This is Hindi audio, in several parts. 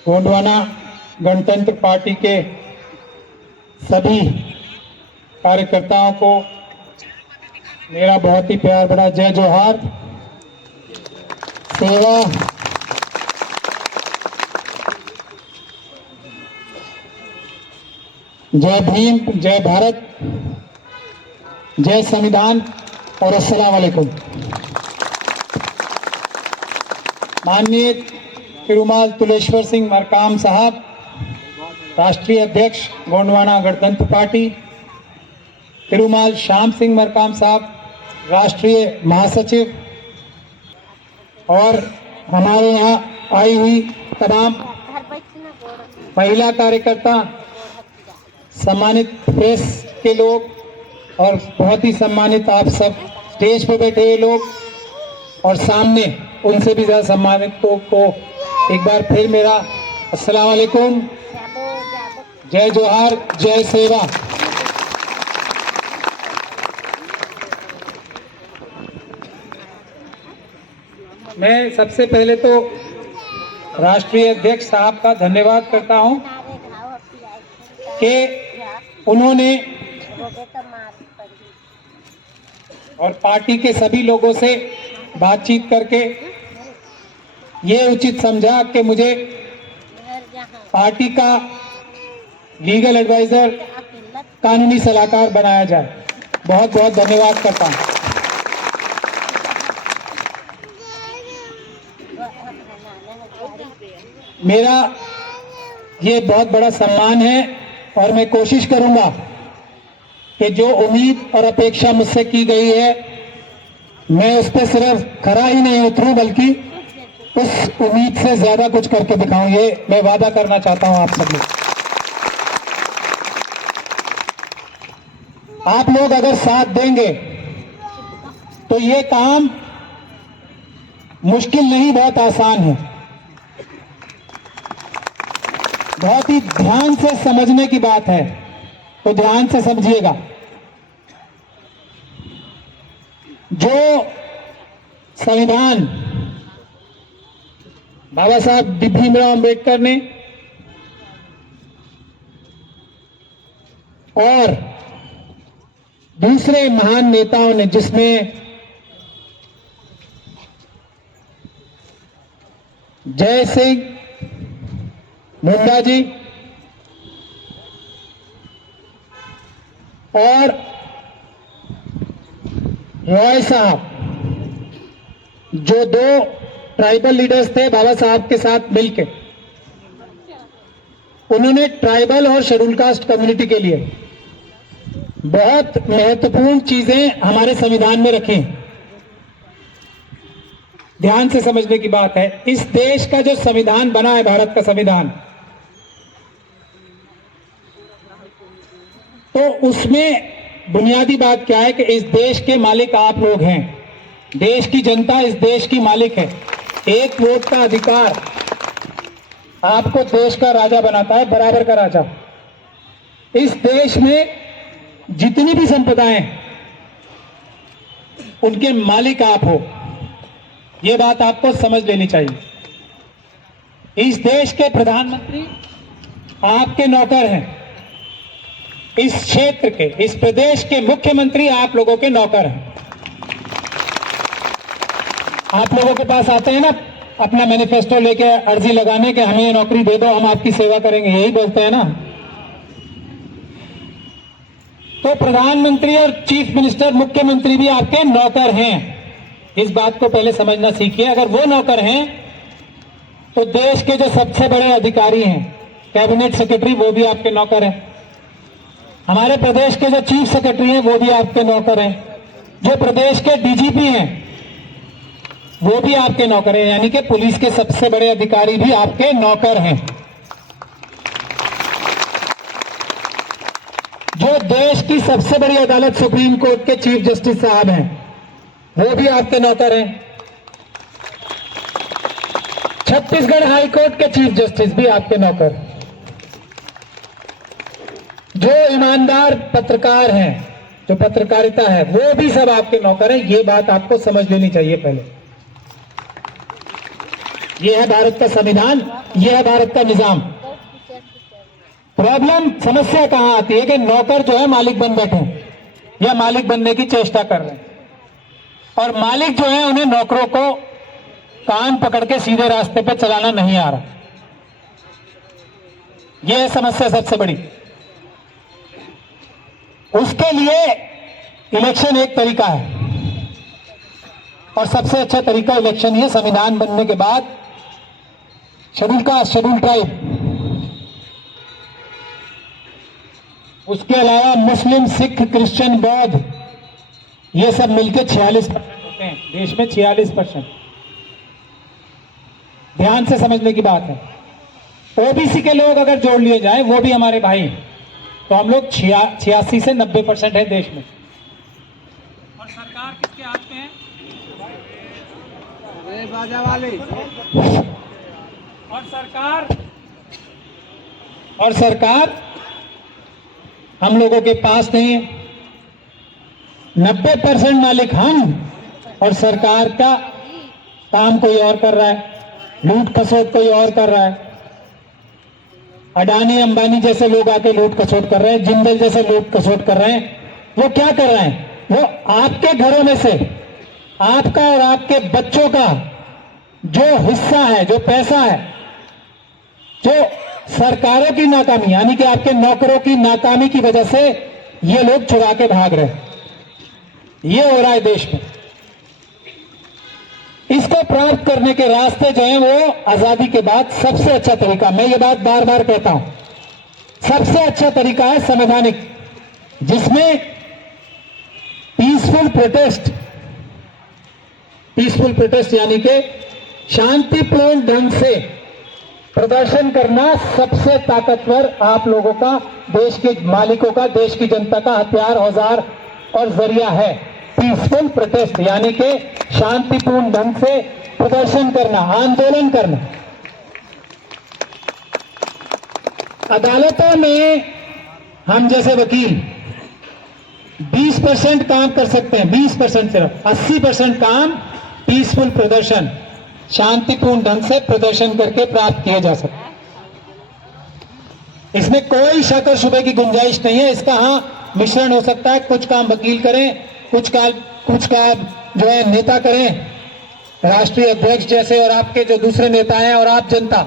गोंडवाना गणतंत्र पार्टी के सभी कार्यकर्ताओं को मेरा बहुत ही प्यार भरा जय जोहार। सेवा जय भीम, जय भारत, जय संविधान और अस्सलाम वालेकुम। माननीय तिरुमाल तुलेश्वर सिंह मरकाम साहब, राष्ट्रीय अध्यक्ष गोंडवाना गणतंत्र पार्टी, तिरुमाल श्याम सिंह मरकाम साहब, राष्ट्रीय महासचिव, और हमारे यहाँ आई हुई तमाम महिला कार्यकर्ता, सम्मानित प्रेस के लोग और बहुत ही सम्मानित आप सब स्टेज पर बैठे हुए लोग और सामने उनसे भी ज़्यादा सम्मानित को एक बार फिर मेरा अस्सलाम वालेकुम, जय जोहार, जय सेवा। मैं सबसे पहले तो राष्ट्रीय अध्यक्ष साहब का धन्यवाद करता हूं कि उन्होंने और पार्टी के सभी लोगों से बातचीत करके ये उचित समझा कि मुझे पार्टी का लीगल एडवाइजर, कानूनी सलाहकार बनाया जाए। बहुत बहुत धन्यवाद करता हूं। मेरा ये बहुत बड़ा सम्मान है और मैं कोशिश करूंगा कि जो उम्मीद और अपेक्षा मुझसे की गई है मैं उस पर सिर्फ खरा ही नहीं उतरूं बल्कि उस उम्मीद से ज्यादा कुछ करके दिखाऊं। ये मैं वादा करना चाहता हूं आप सब लोग। आप लोग अगर साथ देंगे तो ये काम मुश्किल नहीं, बहुत आसान है। बहुत ही ध्यान से समझने की बात है, तो ध्यान से समझिएगा। जो संविधान बाबा साहब भीमराव अंबेडकर ने और दूसरे महान नेताओं ने, जिसमें जय सिंह मुंडा जी और रॉय साहब, जो दो ट्राइबल लीडर्स थे बाबा साहब के साथ मिलकर, उन्होंने ट्राइबल और शेड्यूल कास्ट कम्युनिटी के लिए बहुत महत्वपूर्ण चीजें हमारे संविधान में रखी। ध्यान से समझने की बात है। इस देश का जो संविधान बना है, भारत का संविधान, तो उसमें बुनियादी बात क्या है कि इस देश के मालिक आप लोग हैं। देश की जनता इस देश की मालिक है। एक वोट का अधिकार आपको देश का राजा बनाता है, बराबर का राजा। इस देश में जितनी भी संपदाएं, उनके मालिक आप हो। यह बात आपको समझ लेनी चाहिए। इस देश के प्रधानमंत्री आपके नौकर हैं। इस क्षेत्र के, इस प्रदेश के मुख्यमंत्री आप लोगों के नौकर हैं। आप लोगों के पास आते हैं ना अपना मैनिफेस्टो लेके अर्जी लगाने के, हमें ये नौकरी दे दो, हम आपकी सेवा करेंगे, यही बोलते हैं ना। तो प्रधानमंत्री और चीफ मिनिस्टर, मुख्यमंत्री भी आपके नौकर हैं। इस बात को पहले समझना सीखिए। अगर वो नौकर हैं तो देश के जो सबसे बड़े अधिकारी हैं, कैबिनेट सेक्रेटरी, वो भी आपके नौकर हैं। हमारे प्रदेश के जो चीफ सेक्रेटरी हैं वो भी आपके नौकर हैं। जो प्रदेश के डीजीपी हैं वो भी आपके नौकर हैं। यानी कि पुलिस के सबसे बड़े अधिकारी भी आपके नौकर हैं। जो देश की सबसे बड़ी अदालत सुप्रीम कोर्ट के चीफ जस्टिस साहब हैं वो भी आपके नौकर हैं। छत्तीसगढ़ हाई कोर्ट के चीफ जस्टिस भी आपके नौकर। जो ईमानदार पत्रकार हैं, जो पत्रकारिता है, वो भी सब आपके नौकर हैं। ये बात आपको समझ लेनी चाहिए पहले। ये है भारत का संविधान, ये है भारत का निजाम। प्रॉब्लम, समस्या कहां आती है कि नौकर जो है मालिक बन बैठे हैं या मालिक बनने की चेष्टा कर रहे हैं, और मालिक जो है उन्हें नौकरों को कान पकड़ के सीधे रास्ते पे चलाना नहीं आ रहा। यह है समस्या सबसे बड़ी। उसके लिए इलेक्शन एक तरीका है, और सबसे अच्छा तरीका इलेक्शन ही है। संविधान बनने के बाद शेड्यूल कास्ट, शेड्यूल ट्राइब, उसके अलावा मुस्लिम, सिख, क्रिश्चियन, बौद्ध, ये सब मिलकर 46% होते हैं देश में। 46%, ध्यान से समझने की बात है। ओबीसी के लोग अगर जोड़ लिए जाए, वो भी हमारे भाई, तो हम लोग 86 से 90% है देश में। और सरकार किसके हाथ में है? बाजा वाले। और सरकार हम लोगों के पास नहीं है। 90% मालिक हम, और सरकार का काम कोई और कर रहा है, लूट खसोट कोई और कर रहा है। अडानी अंबानी जैसे लोग आके लूट खसोट कर रहे हैं, जिंदल जैसे लूट खसोट कर रहे हैं। वो क्या कर रहे हैं? वो आपके घरों में से आपका और आपके बच्चों का जो हिस्सा है, जो पैसा है, जो सरकारों की नाकामी यानी कि आपके नौकरों की नाकामी की वजह से ये लोग चुरा के भाग रहे हैं। ये हो रहा है देश में। इसको प्राप्त करने के रास्ते जो हैं वो आजादी के बाद सबसे अच्छा तरीका, मैं ये बात बार बार कहता हूं, सबसे अच्छा तरीका है संवैधानिक, जिसमें पीसफुल प्रोटेस्ट यानी कि शांतिपूर्ण ढंग से प्रदर्शन करना सबसे ताकतवर आप लोगों का, देश के मालिकों का, देश की जनता का हथियार, औजार और जरिया है। पीसफुल प्रोटेस्ट यानी कि शांतिपूर्ण ढंग से प्रदर्शन करना, आंदोलन करना। अदालतों में हम जैसे वकील 20% काम कर सकते हैं, 20% सिर्फ। 80% काम पीसफुल प्रदर्शन, शांतिपूर्ण ढंग से प्रदर्शन करके प्राप्त किया जा सकता है। इसमें कोई शक और शुबे की गुंजाइश नहीं है। इसका हाँ मिश्रण हो सकता है, कुछ काम वकील करें, कुछ काम जो है नेता करें, राष्ट्रीय अध्यक्ष जैसे, और आपके जो दूसरे नेता हैं, और आप जनता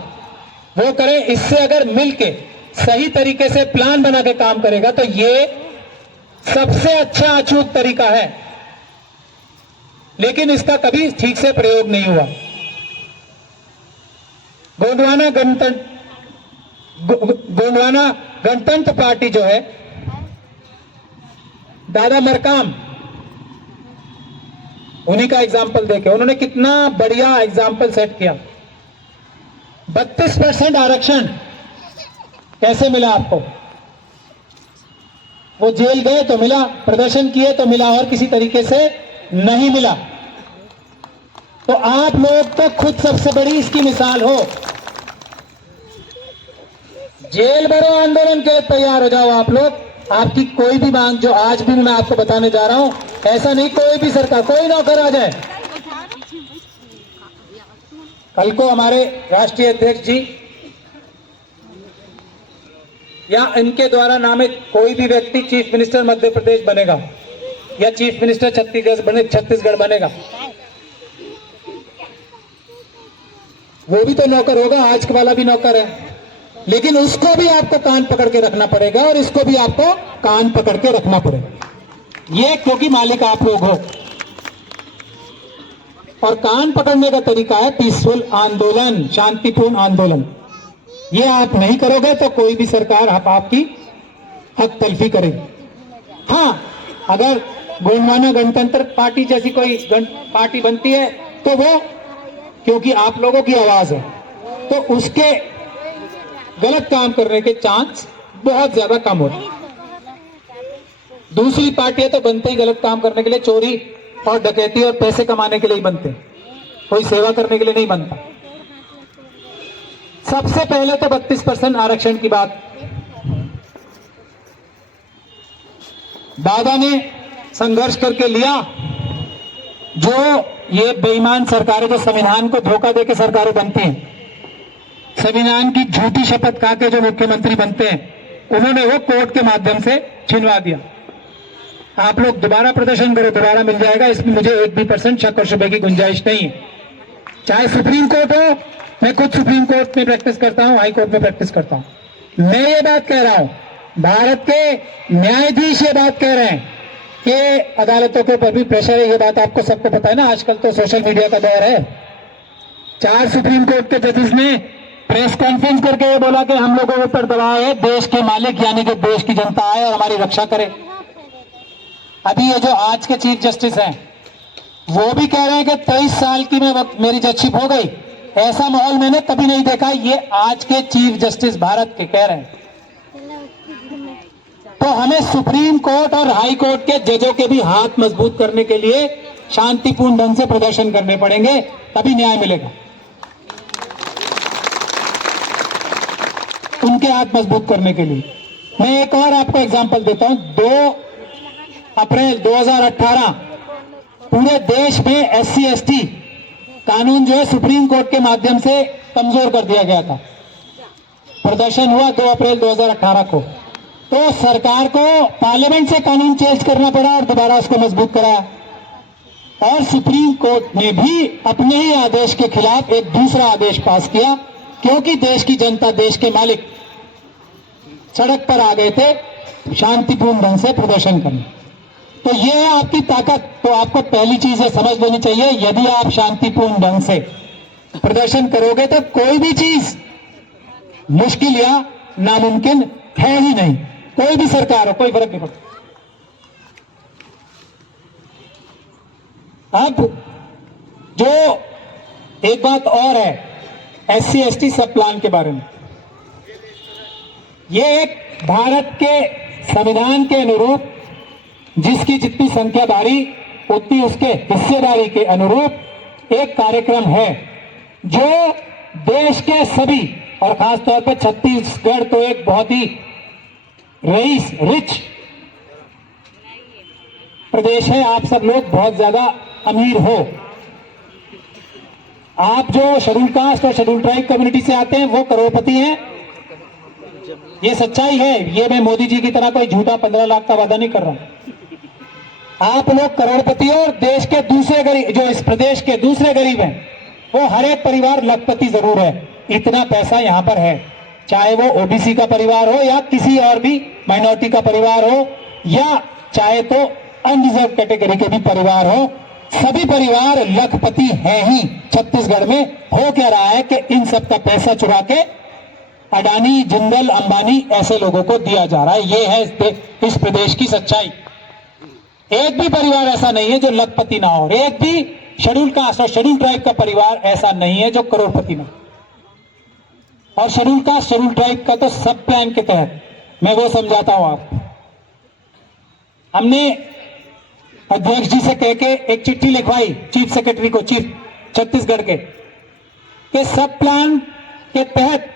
वो करें। इससे अगर मिलके सही तरीके से प्लान बना के काम करेगा तो ये सबसे अच्छा अचूक तरीका है। लेकिन इसका कभी ठीक से प्रयोग नहीं हुआ। गोंडवाना गणतंत्र पार्टी जो है, दादा मरकाम, उन्हीं का एग्जाम्पल देके उन्होंने कितना बढ़िया एग्जाम्पल सेट किया। 32% आरक्षण कैसे मिला आपको? वो जेल गए तो मिला, प्रदर्शन किए तो मिला, और किसी तरीके से नहीं मिला। तो आप लोग तो खुद सबसे बड़ी इसकी मिसाल हो। जेल भरो आंदोलन के तैयार हो जाओ आप लोग। आपकी कोई भी मांग, जो आज भी मैं आपको बताने जा रहा हूं, ऐसा नहीं कोई भी सरकार, कोई नौकर आ जाए। कल को हमारे राष्ट्रीय अध्यक्ष जी या इनके द्वारा नामित कोई भी व्यक्ति चीफ मिनिस्टर मध्य प्रदेश बनेगा या चीफ मिनिस्टर छत्तीसगढ़ बनेगा, वो भी तो नौकर होगा, आज वाला भी नौकर है। लेकिन उसको भी आपको कान पकड़ के रखना पड़ेगा, और इसको भी आपको कान पकड़ के रखना पड़ेगा। ये क्योंकि मालिक आप लोग हो। और कान पकड़ने का तरीका है पीसफुल आंदोलन, शांतिपूर्ण आंदोलन। ये आप नहीं करोगे तो कोई भी सरकार आपकी हक तलफी करेगी। हाँ, अगर गोंडवाना गणतंत्र पार्टी जैसी कोई पार्टी बनती है तो वो, क्योंकि आप लोगों की आवाज है, तो उसके गलत काम करने के चांस बहुत ज्यादा कम होते हैं। दूसरी पार्टियां तो बनते ही गलत काम करने के लिए, चोरी और डकैती और पैसे कमाने के लिए ही बनते हैं, कोई सेवा करने के लिए नहीं बनता। सबसे पहले तो 32% आरक्षण की बात दादा ने संघर्ष करके लिया, जो ये बेईमान सरकारें जो संविधान को धोखा देकर सरकारें बनती हैं, संविधान की झूठी शपथ खा के जो मुख्यमंत्री बनते हैं, उन्होंने वो कोर्ट के माध्यम से छिनवा दिया। आप लोग दोबारा प्रदर्शन करो, दोबारा मिल जाएगा, इसमें मुझे 1% शक और शुबे की गुंजाइश नहीं है। चाहे सुप्रीम कोर्ट हो, मैं खुद सुप्रीम कोर्ट में प्रैक्टिस करता हूं, हाई कोर्ट में प्रैक्टिस करता हूं। मैं ये बात कह रहा हूं, भारत के न्यायाधीश ये बात कह रहे हैं कि अदालतों के ऊपर भी प्रेशर है। ये बात आपको सबको पता है ना, आजकल तो सोशल मीडिया का दौर है। 4 सुप्रीम कोर्ट के जजेस ने प्रेस कॉन्फ्रेंस करके ये बोला कि हम लोगों के ऊपर दबाव है, देश के मालिक यानी कि देश की जनता आए और हमारी रक्षा करे। अभी ये जो आज के चीफ जस्टिस हैं, वो भी कह रहे हैं कि 23 साल की मेरी जजशिप हो गई, ऐसा माहौल मैंने कभी नहीं देखा। ये आज के चीफ जस्टिस भारत के कह रहे हैं। तो हमें सुप्रीम कोर्ट और हाई कोर्ट के जजों के भी हाथ मजबूत करने के लिए शांतिपूर्ण ढंग से प्रदर्शन करने पड़ेंगे, तभी न्याय मिलेगा। उनके हाथ मजबूत करने के लिए मैं एक और आपको एग्जांपल देता हूं। 2 अप्रैल 2018 पूरे देश में SC ST कानून जो है सुप्रीम कोर्ट के माध्यम से कमजोर कर दिया गया था। प्रदर्शन हुआ 2 अप्रैल 2018 को, तो सरकार को पार्लियामेंट से कानून चेंज करना पड़ा और दोबारा उसको मजबूत कराया। और सुप्रीम कोर्ट ने भी अपने ही आदेश के खिलाफ एक दूसरा आदेश पास किया, क्योंकि देश की जनता, देश के मालिक सड़क पर आ गए थे शांतिपूर्ण ढंग से प्रदर्शन करने। तो ये है आपकी ताकत। तो आपको पहली चीज ये समझ लेनी चाहिए, यदि आप शांतिपूर्ण ढंग से प्रदर्शन करोगे तो कोई भी चीज मुश्किल या नामुमकिन है ही नहीं। कोई भी सरकार हो, कोई फर्क नहीं पड़ता। अब जो एक बात और है SC ST सब प्लान के बारे में, ये एक भारत के संविधान के अनुरूप जिसकी जितनी संख्या बारी उतनी उसके हिस्सेदारी के अनुरूप एक कार्यक्रम है जो देश के सभी, और खासतौर पर छत्तीसगढ़ तो एक बहुत ही रिच प्रदेश है। आप सब लोग बहुत ज्यादा अमीर हो। आप जो शेड्यूल कास्ट और शेड्यूल ट्राइब कम्युनिटी से आते हैं वो करोड़पति हैं, ये सच्चाई है। ये मैं मोदी जी की तरह कोई झूठा 15 लाख का वादा नहीं कर रहा हूं। आप लोग करोड़पति हो और देश के दूसरे गरीब, जो इस प्रदेश के दूसरे गरीब हैं, वो हर एक परिवार लखपति जरूर है। इतना पैसा यहां पर है, चाहे वो OBC का परिवार हो या किसी और भी माइनॉरिटी का परिवार हो, या चाहे तो अनरिजर्व कैटेगरी के भी परिवार हो, सभी परिवार लखपति हैं ही। छत्तीसगढ़ में हो क्या रहा है कि इन सब का पैसा चुरा के अडानी, जिंदल, अंबानी ऐसे लोगों को दिया जा रहा है। ये है इस प्रदेश की सच्चाई। एक भी परिवार ऐसा नहीं है जो लखपति ना हो, एक भी शेड्यूल कास्ट और शेड्यूल ट्राइब का परिवार ऐसा नहीं है जो करोड़पति ना हो। और शेड्यूल कास्ट, शेड्यूल ट्राइब का तो सब प्लान के तहत मैं वो समझाता हूं आपको। हमने अध्यक्ष जी से कह के एक चिट्ठी लिखवाई चीफ सेक्रेटरी को, चीफ छत्तीसगढ़ के सब प्लान के तहत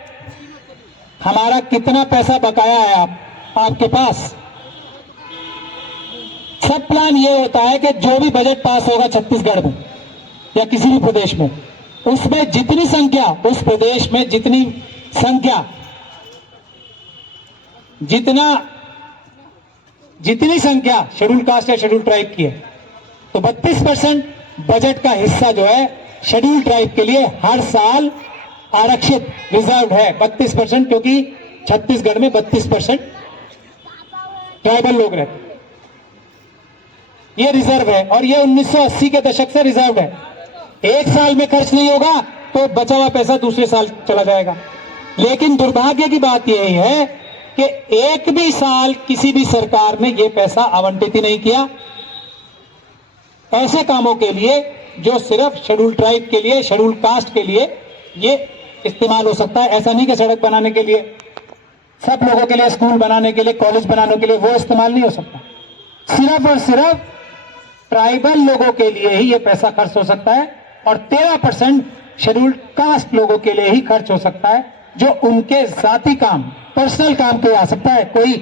हमारा कितना पैसा बकाया है आपके पास। सब प्लान ये होता है कि जो भी बजट पास होगा छत्तीसगढ़ में या किसी भी प्रदेश में, उसमें जितनी संख्या, उस प्रदेश में जितनी संख्या, जितनी संख्या शेड्यूल कास्ट या शेड्यूल ट्राइब की है, तो 32% बजट का हिस्सा जो है शेड्यूल ट्राइब के लिए हर साल आरक्षित रिजर्व है। 32%, क्योंकि छत्तीसगढ़ में 32% ट्राइबल लोग रहते हैं। ये रिजर्व है और ये 1980 के दशक से रिजर्व है। एक साल में खर्च नहीं होगा तो बचा हुआ पैसा दूसरे साल चला जाएगा। लेकिन दुर्भाग्य की बात यही है कि एक भी साल किसी भी सरकार ने यह पैसा आवंटित ही नहीं किया ऐसे कामों के लिए जो सिर्फ शेड्यूल ट्राइब के लिए, शेड्यूल कास्ट के लिए ये इस्तेमाल हो सकता है। ऐसा नहीं कि सड़क बनाने के लिए, सब लोगों के लिए, स्कूल बनाने के लिए, कॉलेज बनाने के लिए वो इस्तेमाल नहीं हो सकता। सिर्फ और सिर्फ ट्राइबल लोगों के लिए ही ये पैसा खर्च हो सकता है और 13% शेड्यूल कास्ट लोगों के लिए ही खर्च हो सकता है, जो उनके जाती काम, पर्सनल काम के आ सकता है। कोई,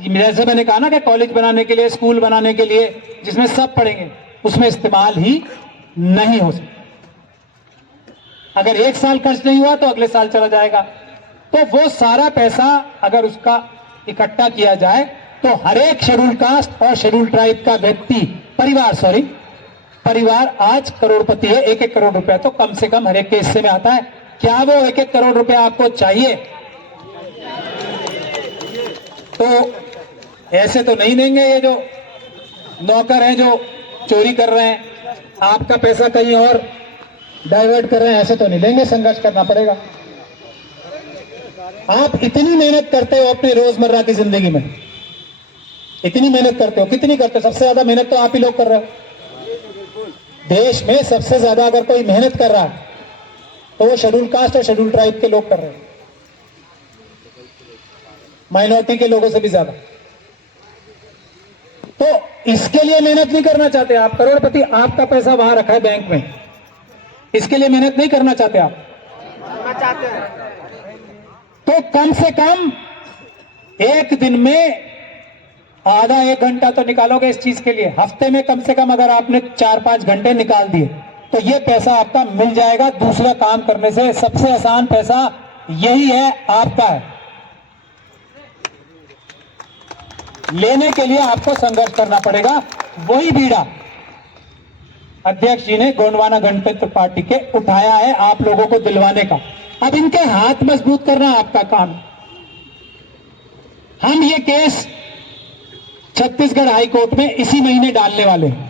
जैसे मैंने कहा ना कि कॉलेज बनाने के लिए, स्कूल बनाने के लिए, जिसमें सब पढ़ेंगे, उसमें इस्तेमाल ही नहीं हो सकता। अगर एक साल खर्च नहीं हुआ तो अगले साल चला जाएगा। तो वो सारा पैसा अगर उसका इकट्ठा किया जाए तो हर एक शेड्यूल कास्ट और शेड्यूल ट्राइब का व्यक्ति परिवार आज करोड़पति है। 1-1 करोड़ रुपया तो कम से कम हर एक के हिस्से में आता है। क्या वो 1-1 करोड़ रुपया आपको चाहिए? तो ऐसे तो नहीं देंगे। ये जो नौकर हैं जो चोरी कर रहे हैं, आपका पैसा कहीं और डाइवर्ट कर रहे हैं, ऐसे तो नहीं देंगे। संघर्ष करना पड़ेगा। आप इतनी मेहनत करते हो अपने रोजमर्रा की जिंदगी में, इतनी मेहनत करते हो, कितनी करते हो? सबसे ज्यादा मेहनत तो आप ही लोग कर रहे हो। देश में सबसे ज्यादा अगर कोई मेहनत कर रहा है तो वो शेड्यूल कास्ट और शेड्यूल ट्राइब के लोग कर रहे हैं, माइनॉरिटी के लोगों से भी ज्यादा। तो इसके लिए मेहनत नहीं करना चाहते आप। करोड़पति, आपका पैसा वहां रखा है बैंक में, इसके लिए मेहनत नहीं करना चाहते आप। तो कम से कम एक दिन में आधा 1 घंटा तो निकालोगे इस चीज के लिए। हफ्ते में कम से कम अगर आपने 4-5 घंटे निकाल दिए तो ये पैसा आपका मिल जाएगा दूसरा काम करने से। सबसे आसान पैसा यही है, आपका है। लेने के लिए आपको संघर्ष करना पड़ेगा। वही बीड़ा अध्यक्ष जी ने गोंडवाना गणतंत्र पार्टी के उठाया है आप लोगों को दिलवाने का। अब इनके हाथ मजबूत करना आपका काम। हम ये केस छत्तीसगढ़ हाई कोर्ट में इसी महीने डालने वाले हैं।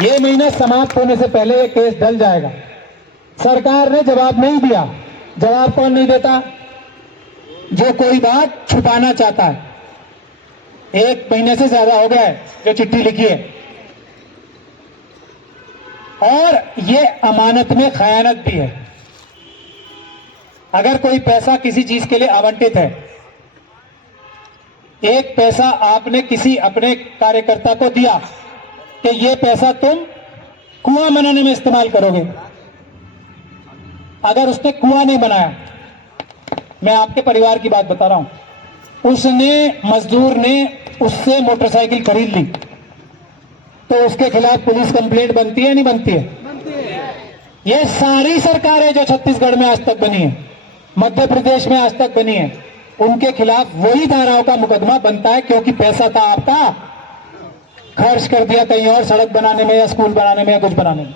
ये महीना समाप्त होने से पहले ये केस डल जाएगा। सरकार ने जवाब नहीं दिया। जवाब कौन नहीं देता? जो कोई बात छुपाना चाहता है। 1 महीने से ज्यादा हो गया है जो चिट्ठी लिखी है, और ये अमानत में खयानत भी है। अगर कोई पैसा किसी चीज के लिए आवंटित है, एक पैसा आपने किसी अपने कार्यकर्ता को दिया कि ये पैसा तुम कुआं बनाने में इस्तेमाल करोगे, अगर उसने कुआं नहीं बनाया, मैं आपके परिवार की बात बता रहा हूं, उसने, मजदूर ने उससे मोटरसाइकिल खरीद ली, तो उसके खिलाफ पुलिस कंप्लेंट बनती है नहीं बनती है? बनती है। ये सारी सरकारें जो छत्तीसगढ़ में आज तक बनी है, मध्य प्रदेश में आज तक बनी है, उनके खिलाफ वही धाराओं का मुकदमा बनता है, क्योंकि पैसा था आपका, खर्च कर दिया कहीं और, सड़क बनाने में या स्कूल बनाने में या कुछ बनाने में।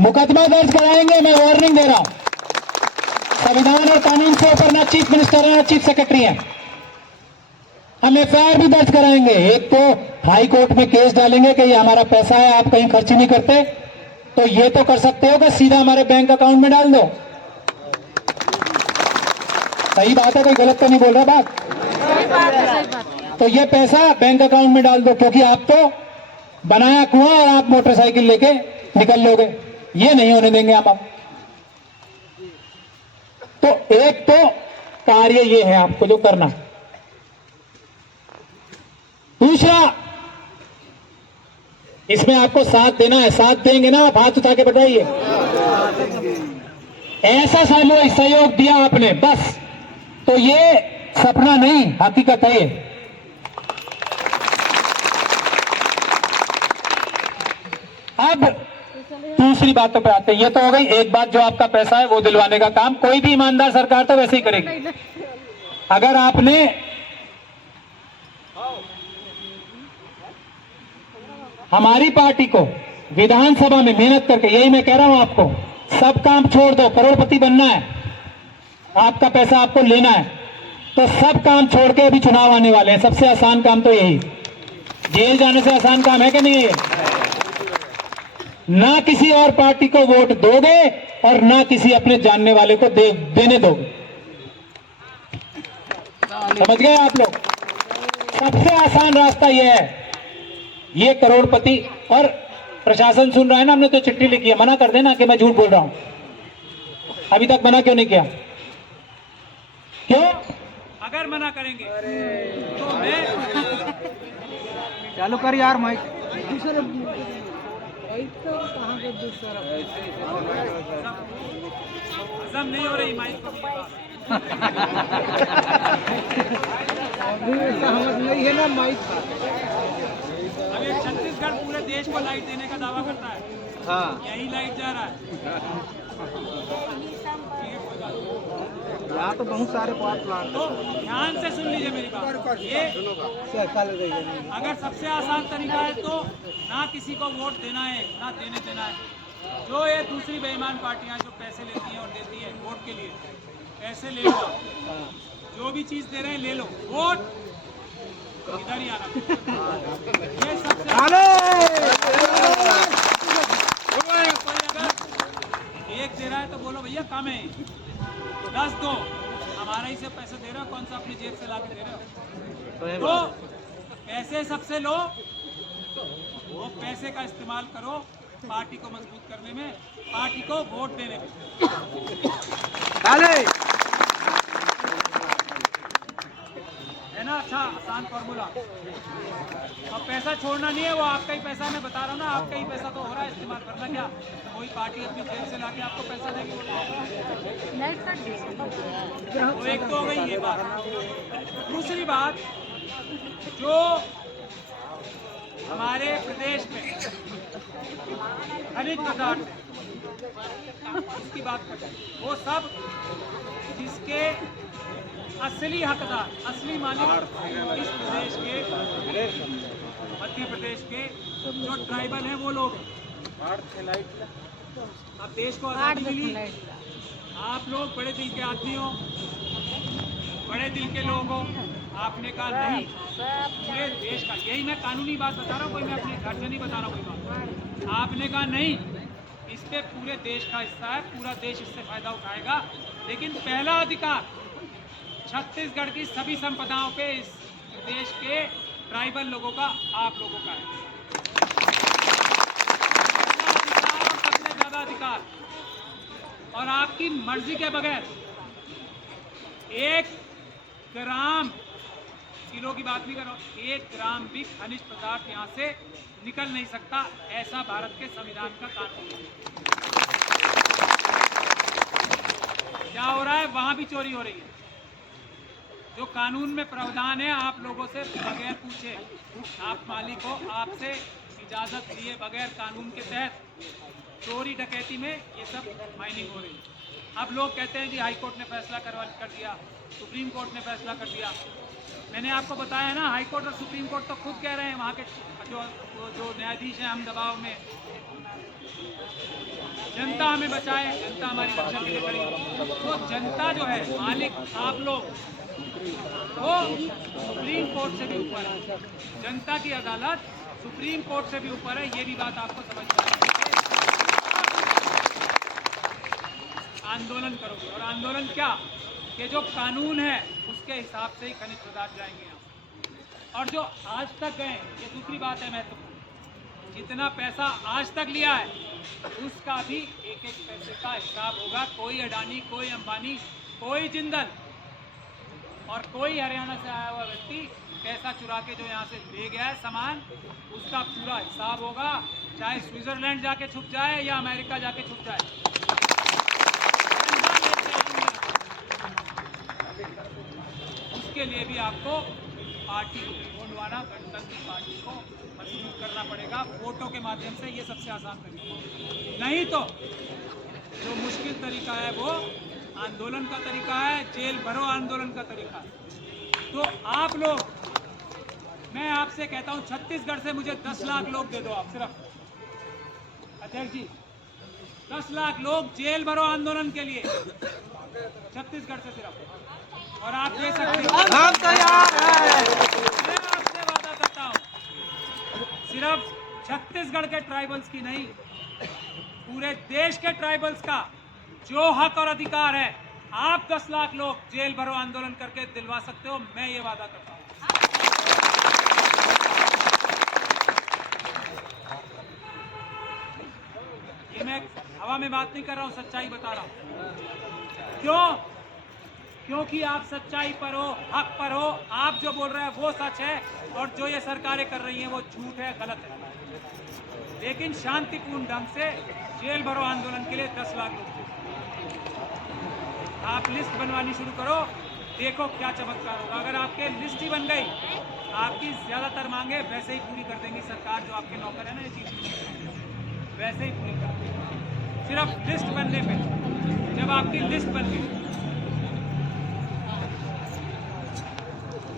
मुकदमा दर्ज कराएंगे, मैं वार्निंग दे रहा हूं। संविधान और कानून से ऊपर ना चीफ मिनिस्टर है ना चीफ सेक्रेटरी है। हम एफआईआर भी दर्ज कराएंगे। एक तो हाई कोर्ट में केस डालेंगे कि ये हमारा पैसा है, आप कहीं खर्च नहीं करते, तो ये तो कर सकते हो कि सीधा हमारे बैंक अकाउंट में डाल दो। सही बात है, कोई गलत तो नहीं बोल रहा बात? सही बात है। तो ये पैसा बैंक अकाउंट में डाल दो, क्योंकि आप तो बनाया कुआं और आप मोटरसाइकिल लेके निकल लोगे। ये नहीं होने देंगे हम। तो एक तो कार्य ये है आपको जो करना। दूसरा, इसमें आपको साथ देना है। साथ देंगे ना? आप हाथ उठा के बताइए। ऐसा सामूहिक सहयोग दिया आपने, बस, तो ये सपना नहीं, हकीकत है। अब दूसरी बातों पे आते हैं। ये तो हो गई एक बात, जो आपका पैसा है वो दिलवाने का काम कोई भी ईमानदार सरकार तो वैसे ही करेगी। अगर आपने हमारी पार्टी को विधानसभा में मेहनत करके, यही मैं कह रहा हूं आपको, सब काम छोड़ दो, करोड़पति बनना है, आपका पैसा आपको लेना है, तो सब काम छोड़ के अभी चुनाव आने वाले हैं। सबसे आसान काम तो यही। जेल जाने से आसान काम है कि नहीं है? ना किसी और पार्टी को वोट दोगे और ना किसी अपने जानने वाले को देने दोगे। समझ गए आप लोग? सबसे आसान रास्ता यह है। ये करोड़पति, और प्रशासन सुन रहा है ना, हमने तो चिट्ठी लिखी है, मना कर देना कि मैं झूठ बोल रहा हूं। अभी तक मना क्यों नहीं किया? क्यों? अगर मना करेंगे तो मैं चालू कर यार माइक। हजम नहीं हो रही माइक। समझ नहीं है ना माइक। देश को लाइट देने का दावा करता है, हाँ यही लाइट जा रहा है। यहाँ तो बहुत सारे पावर प्लांट तो ध्यान से सुन लीजिए मेरी बात। ये अगर सबसे आसान तरीका है तो ना किसी को वोट देना है ना देने देना है। जो ये दूसरी बेईमान पार्टियां जो पैसे लेती हैं और देती हैं वोट के लिए, पैसे ले लो, जो भी चीज दे रहे हैं ले लो, वोट इधर ही आना। ये सबसे कोई अगर एक दे रहा है तो बोलो भैया कम है, 10 दो, हमारा ही से पैसे दे रहे हो, कौन सा अपनी जेब से ला के दे रहे हो। तो पैसे सबसे लो, वो पैसे का इस्तेमाल करो पार्टी को मजबूत करने में, पार्टी को वोट देने में। है ना, अच्छा आसान फॉर्मूला। अब पैसा छोड़ना नहीं है, वो आपका ही पैसा, मैं बता रहा हूँ ना, आपका ही पैसा तो हो रहा है, इस्तेमाल करना क्या। कोई पार्टी अपनी जेब से लाके आपको पैसा देगी। तो एक तो हो गई ये बात। दूसरी बात, जो हमारे प्रदेश में खनिज पदार्थ उसकी बात करते हैं, वो सब जिसके असली हकदार, असली मालिक इस प्रदेश के, मध्य प्रदेश के जो ट्राइबल हैं वो लोग। अब देश को आज़ादी मिली, आप लोग बड़े दिल के आदमी हो, बड़े दिल के लोग हो, आपने कहा नहीं, पूरे देश का, यही मैं कानूनी बात बता रहा हूँ, कोई मैं अपने घर से नहीं बता रहा हूँ कोई बात। आपने कहा नहीं, इस पे पूरे देश का हिस्सा है, पूरा देश इससे फायदा उठाएगा, लेकिन पहला अधिकार छत्तीसगढ़ की सभी संपदाओं पे इस देश के ट्राइबल लोगों का, आप लोगों का है। सबसे ज्यादा अधिकार, और आपकी मर्जी के बगैर 1 ग्राम, किलो की बात नहीं कर रहा हूं, 1 ग्राम भी खनिज पदार्थ यहाँ से निकल नहीं सकता, ऐसा भारत के संविधान का कानून है। क्या हो रहा है, वहां भी चोरी हो रही है। जो कानून में प्रावधान है, आप लोगों से बगैर पूछे, आप मालिक हो, आपसे इजाजत लिए बगैर कानून के तहत चोरी डकैती में ये सब माइनिंग हो रही है। अब लोग कहते हैं जी हाई कोर्ट ने फैसला कर दिया, सुप्रीम कोर्ट ने फैसला कर दिया। मैंने आपको बताया ना, हाई कोर्ट और सुप्रीम कोर्ट तो खुद कह रहे हैं, वहाँ के जो न्यायाधीश हैं, हम दबाव में, जनता हमें बचाए, जनता हमारी रक्षा के लिए खड़ी। तो जनता जो है, मालिक आप लोग, वो सुप्रीम कोर्ट से भी ऊपर है। जनता की अदालत सुप्रीम कोर्ट से भी ऊपर है, ये भी बात आपको समझना है। आंदोलन करोगे, और आंदोलन क्या, कि जो कानून है उसके हिसाब से ही खनिज पदार्थ जाएंगे यहाँ। और जो आज तक गए, ये दूसरी बात है महत्वपूर्ण, जितना पैसा आज तक लिया है उसका भी एक एक पैसे का हिसाब होगा। कोई अडानी, कोई अंबानी, कोई जिंदल और कोई हरियाणा से आया हुआ व्यक्ति पैसा चुरा के जो यहाँ से ले गया है सामान, उसका पूरा हिसाब होगा, चाहे स्विट्जरलैंड जाके छुप जाए या अमेरिका जाके छुप जाए। उसके लिए भी आपको पार्टी को, गोंडवाना गणतंत्र पार्टी को मजबूत करना पड़ेगा वोटों के माध्यम से। ये सबसे आसान तरीका, नहीं तो जो मुश्किल तरीका है वो आंदोलन का तरीका है, जेल भरो आंदोलन का तरीका है। तो आप लोग, मैं आपसे कहता हूं, छत्तीसगढ़ से मुझे 10 लाख लोग दे दो आप, सिर्फ अध्यक्ष जी, 10 लाख लोग जेल भरो आंदोलन के लिए छत्तीसगढ़ से सिर्फ, और आप दे सकते हो। हम तैयार हैं। मैं आपसे वादा करता हूं, सिर्फ छत्तीसगढ़ के ट्राइबल्स की नहीं, पूरे देश के ट्राइबल्स का जो हक और अधिकार है, आप 10 लाख लोग जेल भरो आंदोलन करके दिलवा सकते हो। मैं ये वादा करता हूं। ये मैं हवा में बात नहीं कर रहा हूं, सच्चाई बता रहा हूं। क्यों? क्योंकि आप सच्चाई पर हो, हक पर हो, आप जो बोल रहे हैं वो सच है, और जो ये सरकारें कर रही हैं वो झूठ है, गलत है। लेकिन शांतिपूर्ण ढंग से जेल भरो आंदोलन के लिए 10 लाख लोग, आप लिस्ट बनवानी शुरू करो, देखो क्या चमत्कार होगा। अगर आपके लिस्ट ही बन गई, आपकी ज्यादातर मांगे वैसे ही पूरी कर देंगी सरकार। जो आपके नौकर है ना, ये चीज वैसे ही पूरी कर देंगी, सिर्फ लिस्ट बनने पे। जब आपकी लिस्ट बन गई,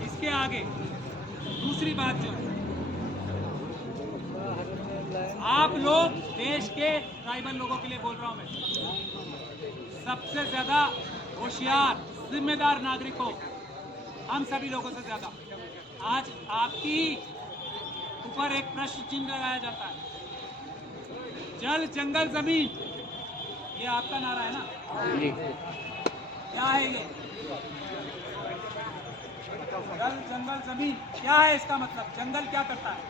इसके आगे दूसरी बात जो है, आप लोग देश के ट्राइबल लोगों के लिए बोल रहा हूं मैं, सबसे ज्यादा होशियार जिम्मेदार नागरिक हो हम सभी लोगों से ज्यादा। आज आपकी ऊपर एक प्रश्न चिन्ह लगाया जाता है, जल जंगल जमीन, ये आपका नारा है ना? क्या है ये? जल जंगल जमीन क्या है? इसका मतलब जंगल क्या करता है?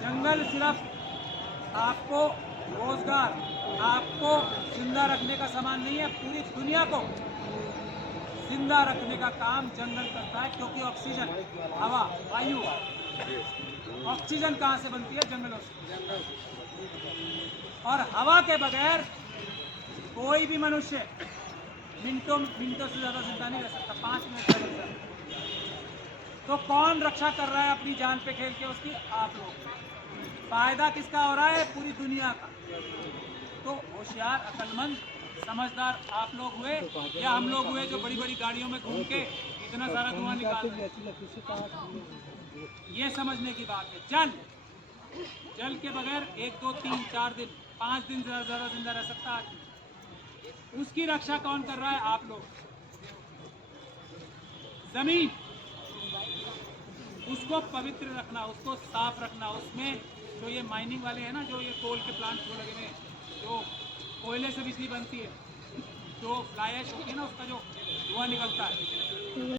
जंगल सिर्फ आपको रोजगार, आपको जिंदा रखने का सामान नहीं है, पूरी दुनिया को जिंदा रखने का काम जंगल करता है। क्योंकि ऑक्सीजन, हवा, वायु, ऑक्सीजन कहाँ से बनती है? जंगलों से। और हवा के बगैर कोई भी मनुष्य मिनटों से ज्यादा जिंदा नहीं रह सकता, 5 मिनट से ज्यादा। तो कौन रक्षा कर रहा है अपनी जान पे खेल के उसकी? आप लोग। फायदा किसका हो रहा है? पूरी दुनिया का। तो होशियार, अक्लमंद, समझदार आप लोग हुए या हम लोग हुए जो बड़ी बड़ी गाड़ियों में घूम के इतना सारा धुआं निकाल रहे हैं? ये समझने की बात है। जल के बगैर 1, 2, 3, 4 दिन, 5 दिन ज्यादा जिंदा रह सकता आदमी। उसकी रक्षा कौन कर रहा है? आप लोग। जमीन, उसको पवित्र रखना, उसको साफ रखना। उसमें जो ये माइनिंग वाले हैं ना, जो ये कोल के प्लांट जो लगे हुए हैं, जो कोयले से बिजली बनती है, जो फ्लाई ऐश होती है ना, उसका जो धुआं निकलता है,